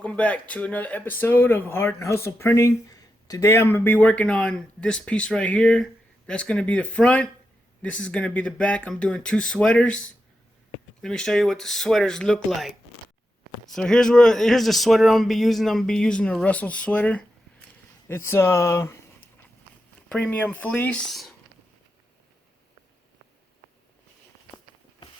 Welcome back to another episode of Heart and Hustle Printing. Today I'm going to be working on this piece right here. That's going to be the front. This is going to be the back. I'm doing two sweaters. Let me show you what the sweaters look like. So here's the sweater I'm going to be using. I'm going to be using a Russell sweater. It's a premium fleece.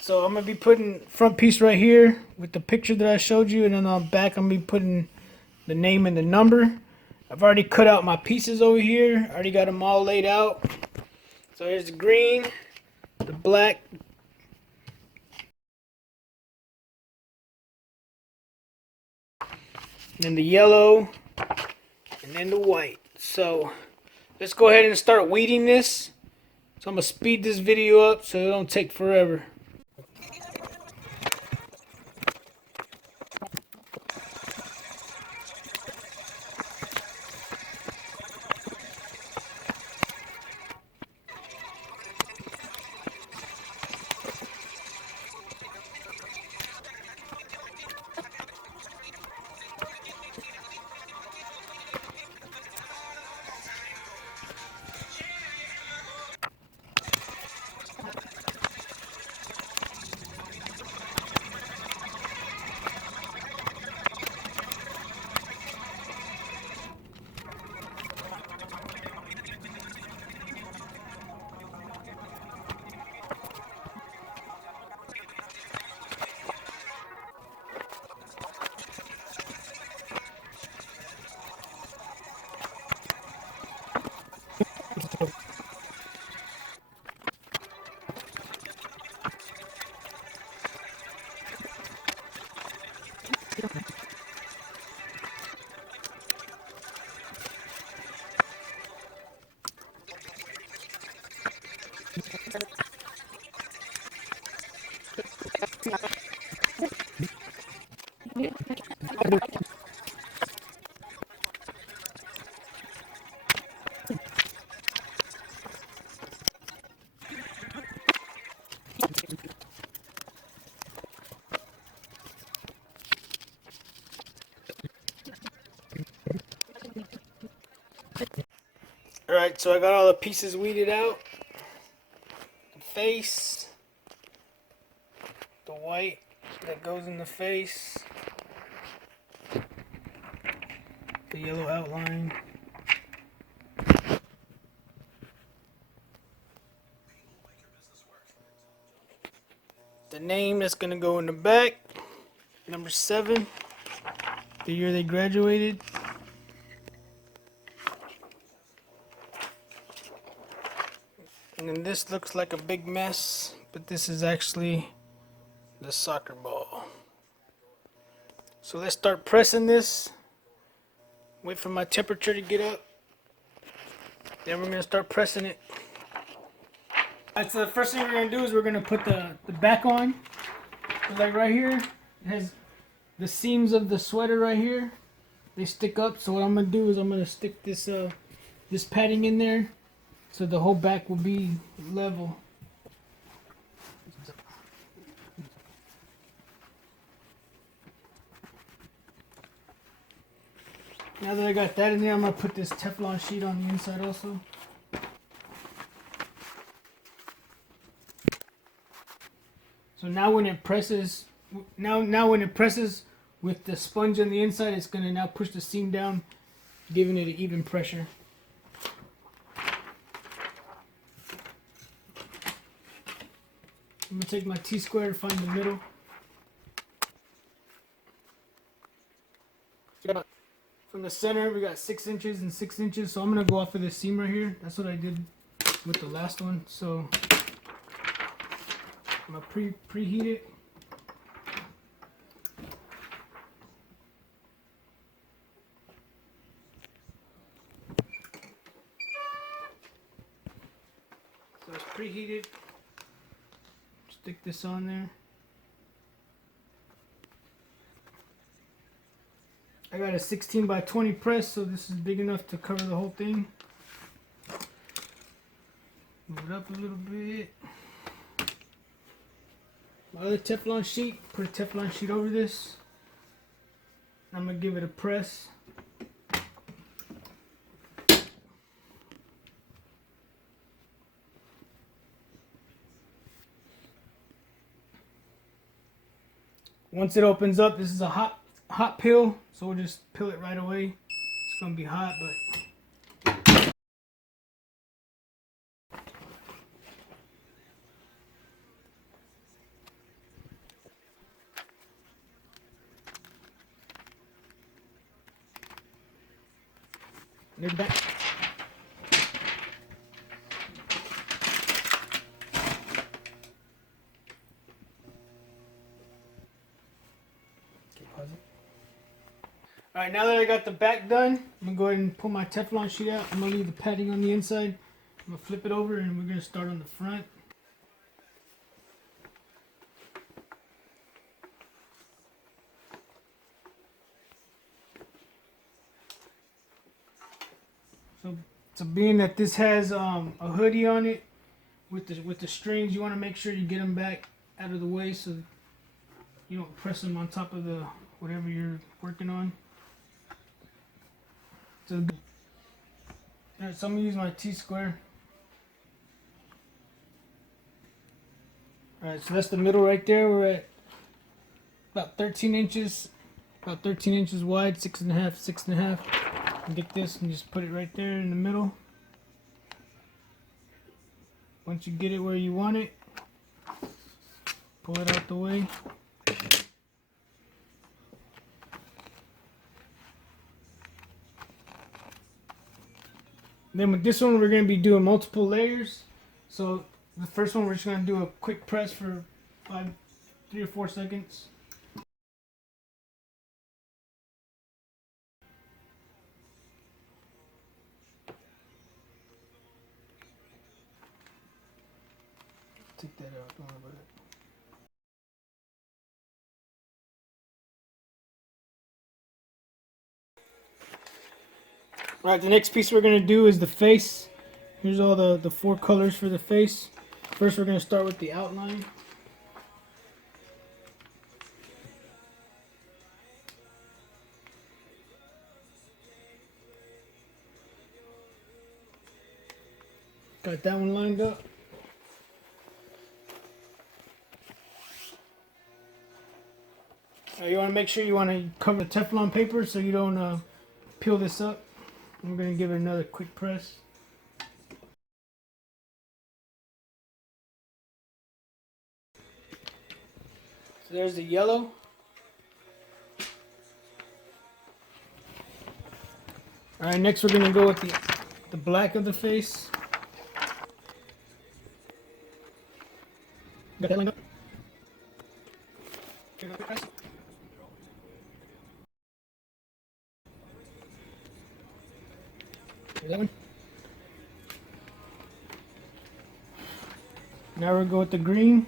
So I'm going to be putting front piece right here with the picture that I showed you, and then on back I'm going to be putting the name and the number. I've already cut out my pieces over here. I already got them all laid out. So here's the green, the black, and then the yellow, and then the white. So let's go ahead and start weeding this. So I'm going to speed this video up so it don't take forever. Alright, so I got all the pieces weeded out. The face, the white that goes in the face, the yellow outline, the name that's going to go in the back, number 7, the year they graduated. And then this looks like a big mess, but this is actually the soccer ball. So let's start pressing this. Wait for my temperature to get up. Then we're gonna start pressing it. Alright, so the first thing we're gonna do is we're gonna put the back on. So like right here, it has the seams of the sweater right here. They stick up, so what I'm gonna do is I'm gonna stick this this padding in there so the whole back will be level. Now that I got that in there, I'm going to put this Teflon sheet on the inside also. So now when it presses, now when it presses with the sponge on the inside, it's going to now push the seam down, giving it an even pressure. I'm going to take my T-square to find the middle. From the center, we got 6 inches and 6 inches, so I'm going to go off of this seam right here. That's what I did with the last one. So I'm going to preheat it. So it's preheated. Stick this on there. I got a 16 by 20 press, so this is big enough to cover the whole thing. Move it up a little bit. My other Teflon sheet, put a Teflon sheet over this. I'm gonna give it a press. Once it opens up, this is a hot peel, so we'll just peel it right away. It's gonna be hot, but there's that. Okay, pause it. All right, now that I got the back done, I'm gonna go ahead and pull my Teflon sheet out. I'm gonna leave the padding on the inside. I'm gonna flip it over, and we're gonna start on the front. So being that this has a hoodie on it with the strings, you want to make sure you get them back out of the way so you don't press them on top of the whatever you're working on. So, alright, so I'm gonna use my T-square. Alright, so that's the middle right there. We're at about 13 inches, wide, 6.5, 6.5. And get this and just put it right there in the middle. Once you get it where you want it, pull it out the way. Then with this one, we're going to be doing multiple layers. So the first one, we're just going to do a quick press for 3 or 4 seconds. Take that out. Don't worry about it. Alright, the next piece we're going to do is the face. Here's all the 4 colors for the face. First, we're going to start with the outline. Got that one lined up. You want to make sure you want to cover the Teflon paper so you don't peel this up. We're going to give it another quick press. So there's the yellow. Alright, next we're going to go with the black of the face. Got that lined up? Here's that one. Now we'll go with the green.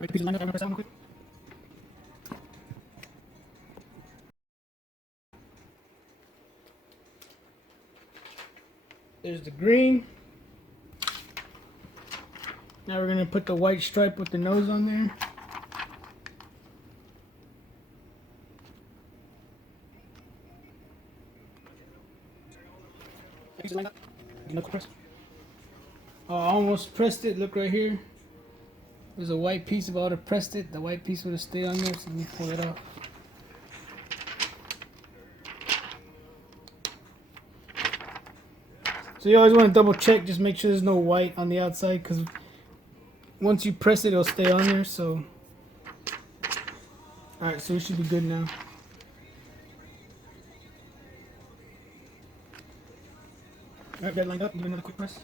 Right, piece of lined up. I'm gonna press that one quick. There's the green. Now we're gonna put the white stripe with the nose on there. I almost pressed it. Look right here. There's a white piece. If I would have pressed it, the white piece would have stayed on there. So let me pull it off. So you always want to double check. Just make sure there's no white on the outside, because once you press it, it'll stay on there. So, all right. So we should be good now. All right, got it lined up. Give it another quick press.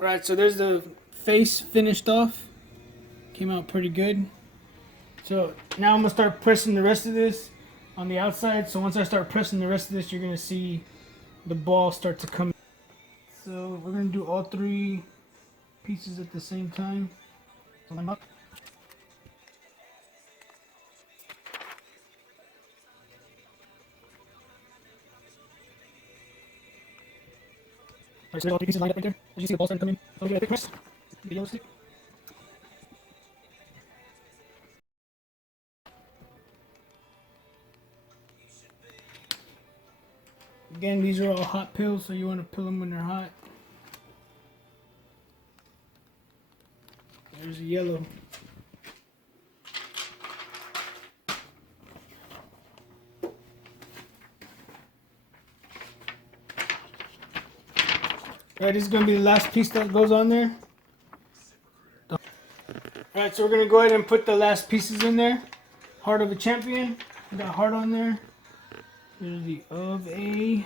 Alright, so there's the face finished off. Came out pretty good. So now I'm going to start pressing the rest of this on the outside. So once I start pressing the rest of this, you're going to see the ball start to come. So we're going to do all 3 pieces at the same time. So I'm up. Alright, so there's all three pieces lined up right there. As you see the ball starting to come in. So I'm gonna give it a quick press. The yellow stick. Again, these are all hot pills, so you want to pill them when they're hot. There's a yellow. Alright, this is going to be the last piece that goes on there. Alright, so we're going to go ahead and put the last pieces in there. Heart of a Champion. We got heart on there. There's the of a.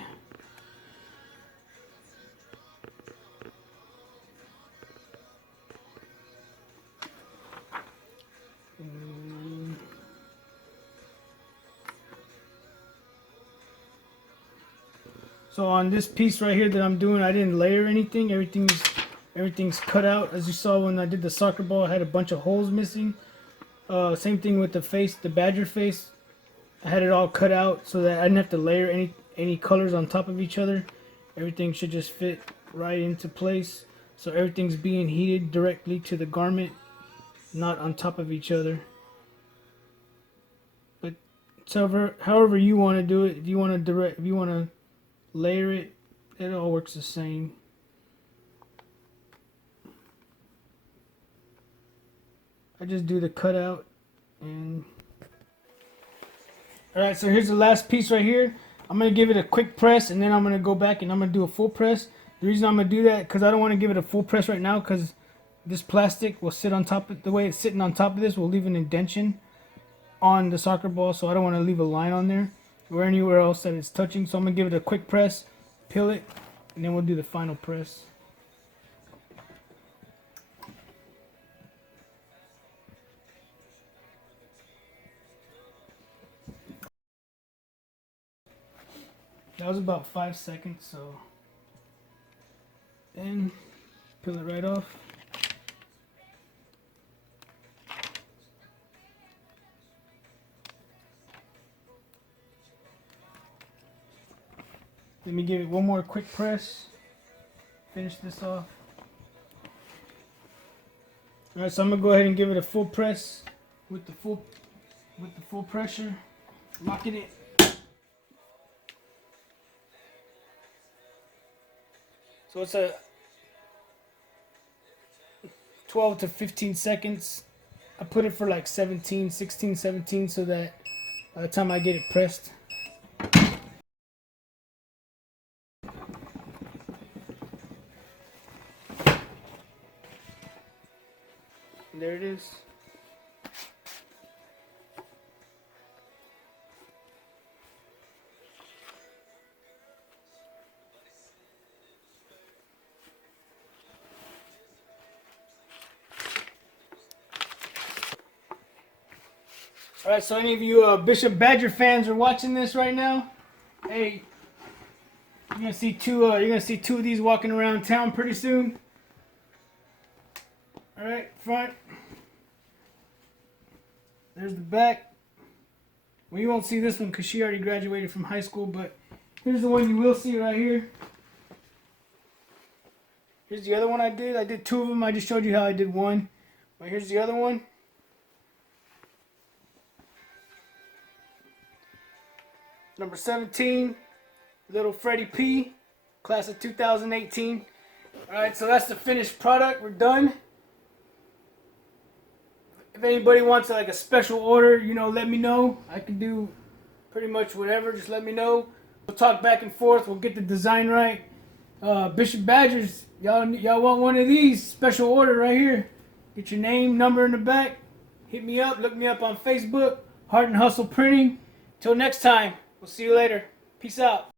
So on this piece right here that I'm doing, I didn't layer anything. Everything's cut out. As you saw when I did the soccer ball, I had a bunch of holes missing. Same thing with the face, the badger face. I had it all cut out so that I didn't have to layer any colors on top of each other. Everything should just fit right into place. So everything's being heated directly to the garment, not on top of each other. But however you want to do it, if you want to layer it, it all works the same. I just do the cutout and alright, so here's the last piece right here. I'm going to give it a quick press and then I'm going to go back and I'm going to do a full press. The reason I'm going to do that because I don't want to give it a full press right now because this plastic will sit on top of the way it's sitting on top of this will leave an indentation on the soccer ball, so I don't want to leave a line on there or anywhere else that it's touching. So I'm going to give it a quick press, peel it, and then we'll do the final press. That was about 5 seconds, so then peel it right off. Let me give it one more quick press. Finish this off. Alright, so I'm gonna go ahead and give it a full press with the full pressure. Locking it. So it's a 12 to 15 seconds. I put it for like 16, 17 so that by the time I get it pressed. There it is. Alright, so any of you Bishop Badger fans are watching this right now, hey, you're gonna see two of these walking around town pretty soon. Alright, front. There's the back. Well, you won't see this one because she already graduated from high school, but here's the one you will see right here. Here's the other one I did. I did two of them. I just showed you how I did one. But here's the other one. Number 17, little Freddie P, class of 2018. Alright, so that's the finished product. We're done. If anybody wants like a special order, you know, let me know. I can do pretty much whatever. Just let me know. We'll talk back and forth. We'll get the design right. Bishop Badgers, y'all want one of these? Special order right here. Get your name, number in the back. Hit me up. Look me up on Facebook. Heart and Hustle Printing. Till next time. We'll see you later. Peace out.